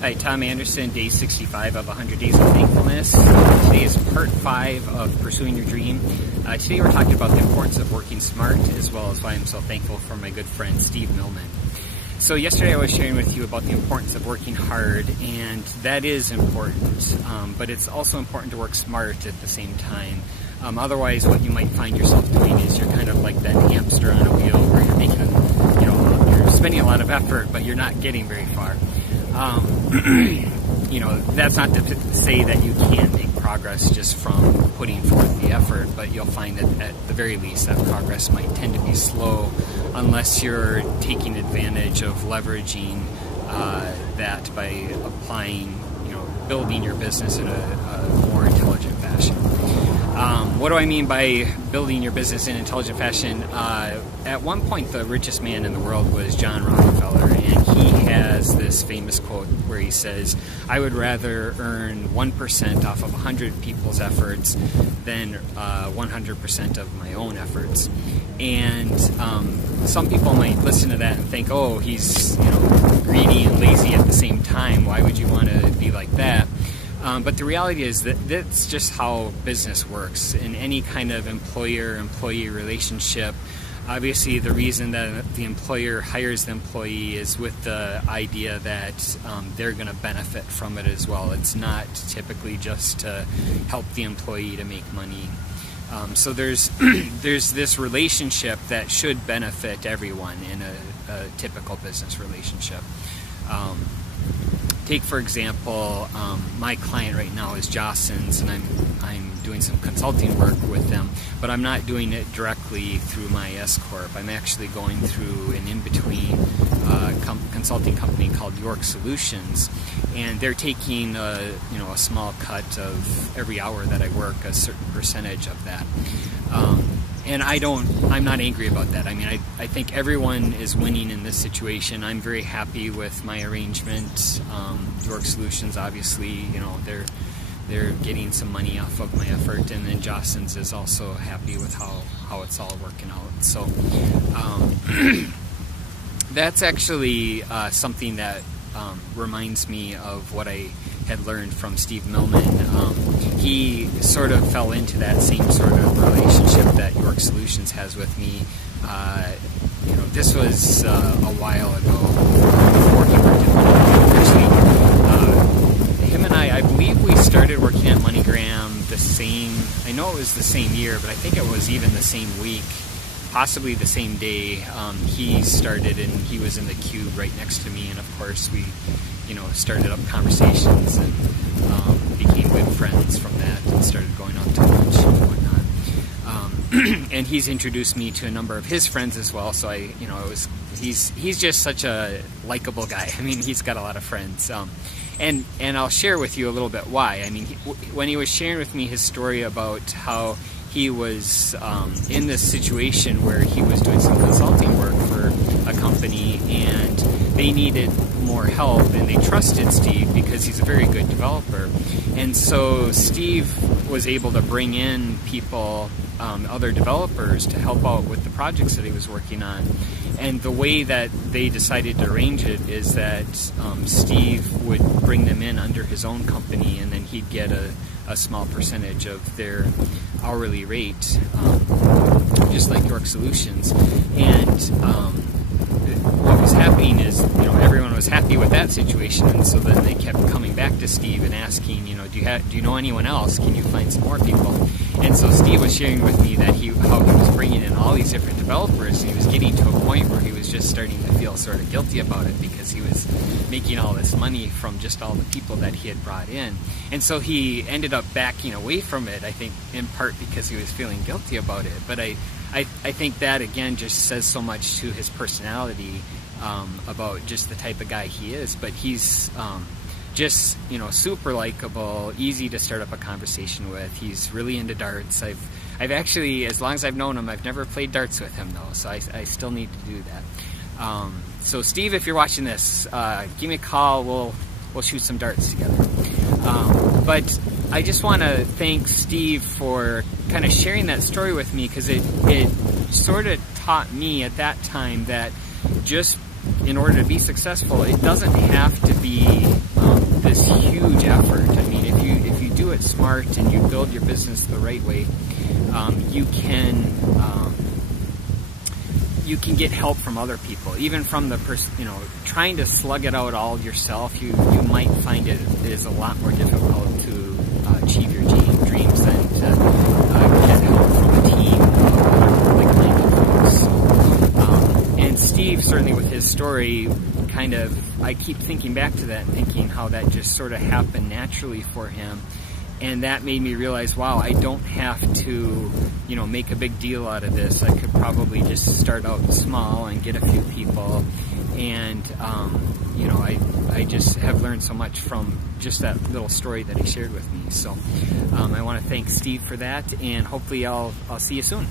Hi, Tom Anderson, day 65 of 100 Days of Thankfulness. Today is part 5 of Pursuing Your Dream. Today we're talking about the importance of working smart, as well as why I'm so thankful for my good friend Steve Millman. So yesterday I was sharing with you about the importance of working hard, and that is important, but it's also important to work smart at the same time. Otherwise, what you might find yourself doing is you're kind of like that hamster on a wheel where you're making, you're spending a lot of effort, but you're not getting very far. That's not to say that you can't make progress just from putting forth the effort, but you'll find that at the very least that progress might tend to be slow unless you're taking advantage of leveraging that by applying, building your business in a more intelligent fashion. What do I mean by building your business in an intelligent fashion? At one point, the richest man in the world was John Rockefeller, and he has this famous quote where he says, "I would rather earn 1% off of 100 people's efforts than 100% of my own efforts." And some people might listen to that and think, "Oh, he's greedy and lazy at the same time. Why would you want to be like that?" But the reality is that that's just how business works. In any kind of employer-employee relationship, obviously the reason that the employer hires the employee is with the idea that they're going to benefit from it as well. It's not typically just to help the employee to make money. So there's this relationship that should benefit everyone in a typical business relationship. Take, for example, my client right now is Jostens, and I'm doing some consulting work with them, but I'm not doing it directly through my S-Corp. I'm actually going through an in-between consulting company called York Solutions, and they're taking a small cut of every hour that I work, a certain percentage of that. And I'm not angry about that. I mean, I think everyone is winning in this situation. I'm very happy with my arrangement. York Solutions, obviously, they're getting some money off of my effort, and then Jostens is also happy with how it's all working out. So that's actually something that reminds me of what I had learned from Steve Millman. He sort of fell into that same sort of relationship that York Solutions has with me. This was a while ago, before he worked at MoneyGram. Actually, him and I believe we started working at MoneyGram I know it was the same year, but I think it was even the same week, possibly the same day. He started, and he was in the queue right next to me, and of course we started up conversations and became good friends from that, and started going out to lunch and whatnot. And he's introduced me to a number of his friends as well. So he's just such a likable guy. I mean, he's got a lot of friends. And I'll share with you a little bit why. I mean, when he was sharing with me his story about how he was in this situation where he was doing some consulting work for a company, and they needed more help, and they trusted Steve because he's a very good developer. And so Steve was able to bring in people, other developers, to help out with the projects that he was working on. And the way that they decided to arrange it is that Steve would bring them in under his own company, and then he'd get a small percentage of their hourly rate, just like York Solutions. And what was happening is, everyone was happy with that situation, and so then they kept coming back to Steve and asking, do you know anyone else? Can you find some more people? And so Steve was sharing with me that how he was bringing in all these different developers, and he was getting to a point where he was just starting to feel sort of guilty about it because he was making all this money from just all the people that he had brought in. And so he ended up backing away from it, I think, in part because he was feeling guilty about it. But I think that, again, just says so much to his personality, about just the type of guy he is. But he's just, super likable, easy to start up a conversation with. He's really into darts. I've actually, as long as I've known him, I've never played darts with him, though, so I still need to do that. So Steve, if you're watching this, give me a call. We'll shoot some darts together. But I just want to thank Steve for kind of sharing that story with me, because it sort of taught me at that time that just in order to be successful, it doesn't have to be smart and you build your business the right way, you can get help from other people, even from the person, you know, trying to slug it out all yourself. You might find it is a lot more difficult to achieve your dreams than to get help from a team of like-minded folks. So, and Steve, certainly with his story, kind of, I keep thinking back to that and thinking how that just sort of happened naturally for him. And that made me realize, wow, I don't have to, you know, make a big deal out of this. I could probably just start out small and get a few people. And, you know, I just have learned so much from just that little story that he shared with me. So I want to thank Steve for that, and hopefully I'll see you soon.